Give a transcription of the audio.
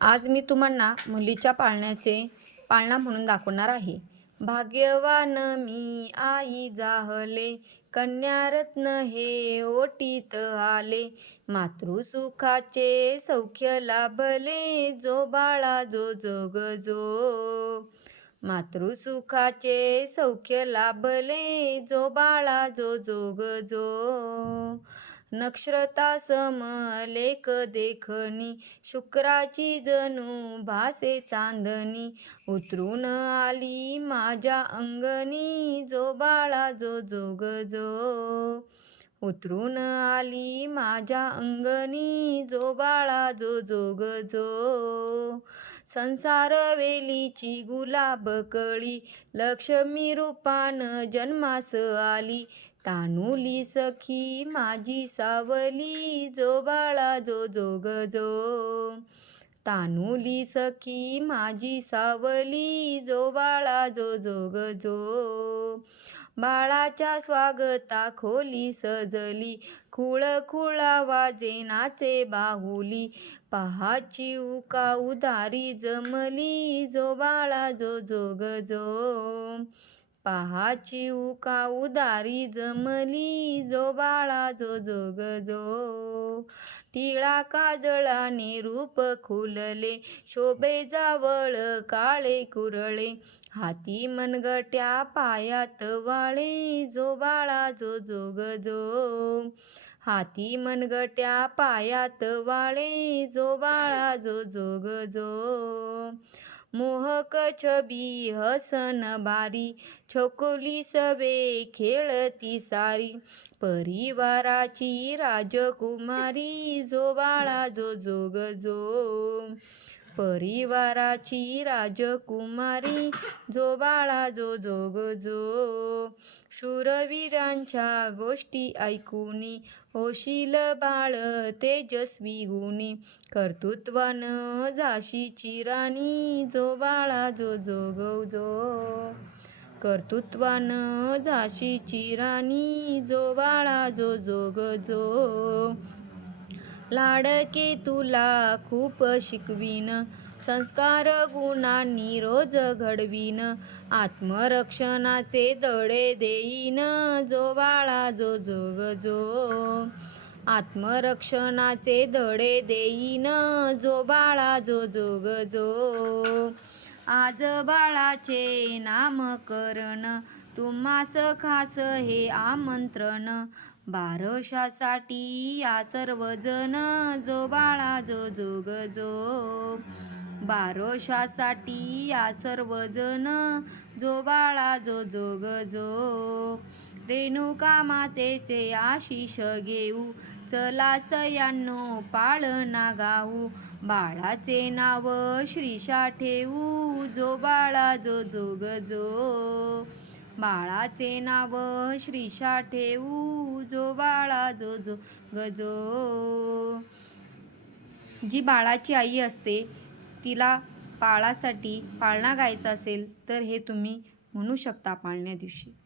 आज मी तुम्हाला मुलीच्या पाळणा म्हणून दाखवणार आहे. भाग्यवान मी आई जाहले, कन्यारत्न हे ओटीत आले. मातृसुखाचे सौख्य लाभले, जो बाळा जो जोग जो. मातृसुखाचे सौख्य लाभले, जो बाळा जो जोग जो. नक्षत्रतासम लेख देखणी, शुक्राची जणू भासे चांदणी. उतरून आली माझ्या अंगणी, जो बाळा जो जोग जो. उतरून आली माझ्या अंगणी, जो बाळा जो जोग जो. संसार वेलीची गुलाब कळी, लक्ष्मी रूपान जन्मास आली. तानुली सखी माझी सावली, जो बाळा जो जोग जो. तानुली सखी माझी सावली, जो बाळा जो जोग जो. बाळाच्या स्वागता खोली सजली, खुळ खुळा वाजे नाचे बाहुली. पहाची उका उदारी जमली, जो बाळा जो जोग जो. पहाची उका उदारी जमली, जो बाळा जो जोग जो. टिळा काजळाने रूप खुलले, शोभे जावळ काळे कुरळे. हाती मनगट्या पायात वाळे, जो बाळा जो जोग जो. हाती मनगट्या पायात वाळे, जो बाळा जो जोग जो. मोहक छबी हसन बारी, छकुली सवे खेळती सारी. परिवाराची राजकुमारी, जो बाळा जो जोग जो. परिवाराची राजकुमारी, जो बाळा जो जोग जो. शूरवीरांच्या गोष्टी ऐकूनी, होशील बाळ तेजस्वी गुणी. कर्तृत्वान झाशीची राणी, जो बाळा जो जोग जो. कर्तृत्वान झाशीची राणी, जो बाळा जो जोग जो. लाडके तुला खूप शिकवीन, संस्कार गुणांनी रोज घडवीन. आत्मरक्षणाचे धडे देईन, जो बाळा जो जोग जो. आत्मरक्षणाचे धडे देईन, जो बाळा जो जोग जो. आज बाळाचे नामकरण, तुम्हास खास हे आमंत्रण. बारशासाठी या सर्वजण, जो बाळा जो जोग जो. बारशासाठी या सर्वजण, जो बाळा जो जोग जो. रेणुका मातेचे आशिष घेऊ, चला सयांनो पाळणा गाऊ. बाळाचे नाव श्रीशा ठेवू, जो बाळा जो जोग जो. बाळाचे नाव श्रीशा ठेवू, जो बाळा जो जोग जो. जी बाळाची आई असते, तिला पाळा गायचा असेल तर हे तुम्ही म्हणू शकता पाळण्या दिवशी.